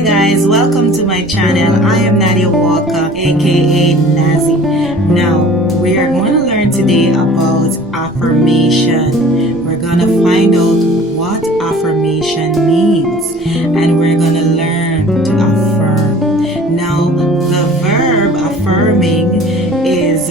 Hi guys, welcome to my channel. I am Nadia Walker, aka Nazi. Now, we are going to learn today about affirmation. We're going to find out what affirmation means, and we're going to learn to affirm. Now, the verb affirming is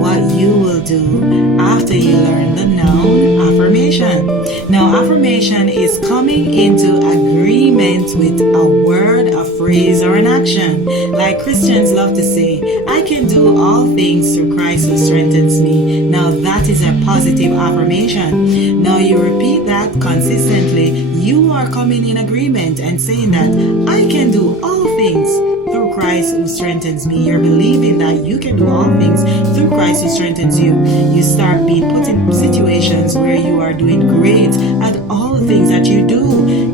what you will do after you learn the noun affirmation. Now, affirmation is coming into agreement with a word, a phrase, or an action. Like Christians love to say, I can do all things through Christ who strengthens me. Now, that is a positive affirmation. Now, you repeat that consistently. You are coming in agreement and saying that I can do all things through Christ who strengthens me. You're believing that you can do all things through Christ who strengthens you. You start being put in situations where you are doing great at all the things that you do.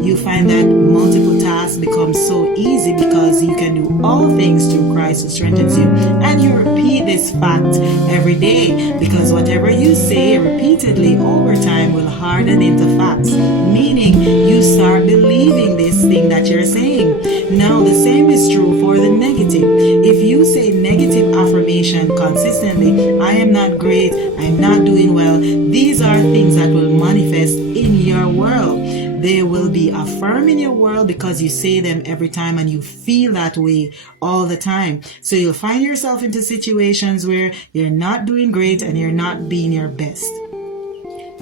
You find that multiple tasks become so easy because you can do all things through Christ who strengthens you. And you repeat this fact every day, because whatever you say repeatedly over time will harden into facts, meaning you start believing this thing that you're saying. Now, the same is true for the negative. If you say negative affirmation consistently, I am not great, I'm not doing well, these are things that will manifest in your world. They will be affirmed in your world because you say them every time and you feel that way all the time. So you'll find yourself into situations where you're not doing great and you're not being your best.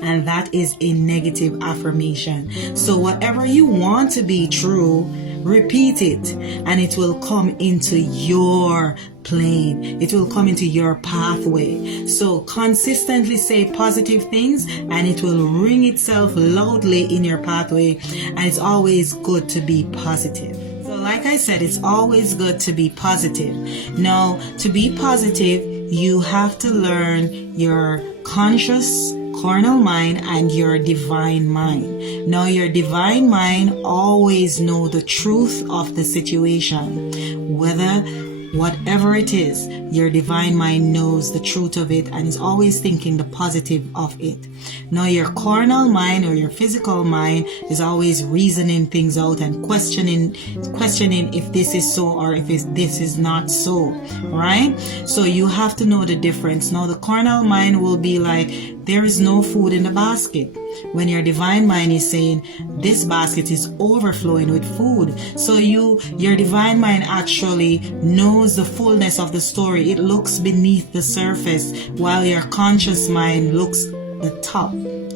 And that is a negative affirmation. So whatever you want to be true, repeat it, and it will come into your plane. It will come into your pathway. So consistently say positive things and it will ring itself loudly in your pathway. And it's always good to be positive. So like I said, it's always good to be positive. Now, to be positive, you have to learn your conscious carnal mind and your divine mind. Now, your divine mind always know the truth of the situation, whatever it is. Your divine mind knows the truth of it and is always thinking the positive of it. Now, your carnal mind or your physical mind is always reasoning things out and questioning if this is so or if this is not so, right? So you have to know the difference. Now, the carnal mind will be like, there is no food in the basket, when your divine mind is saying this basket is overflowing with food. So your divine mind actually knows the fullness of the story. It looks beneath the surface, while your conscious mind looks the top.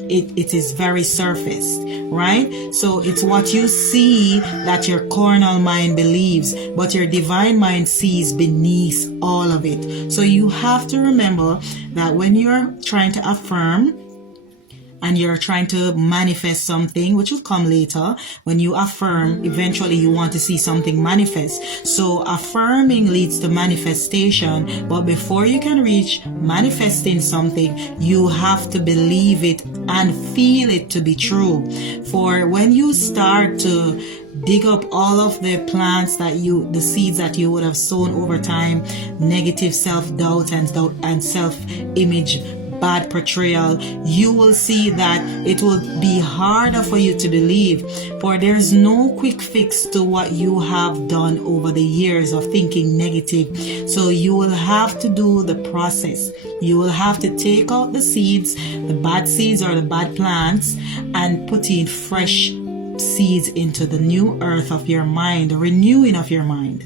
It is very surfaced, right? So it's what you see that your carnal mind believes, but your divine mind sees beneath all of it. So you have to remember that when you're trying to affirm and you're trying to manifest something, which will come later, when you affirm, eventually you want to see something manifest. So affirming leads to manifestation, but before you can reach manifesting something, you have to believe it and feel it to be true. For when you start to dig up all of the plants the seeds that you would have sown over time, negative self-doubt and self-image, bad portrayal, you will see that it will be harder for you to believe, for there's no quick fix to what you have done over the years of thinking negative. So you will have to do the process. You will have to take out the seeds, the bad seeds or the bad plants, and put in fresh seeds into the new earth of your mind, the renewing of your mind.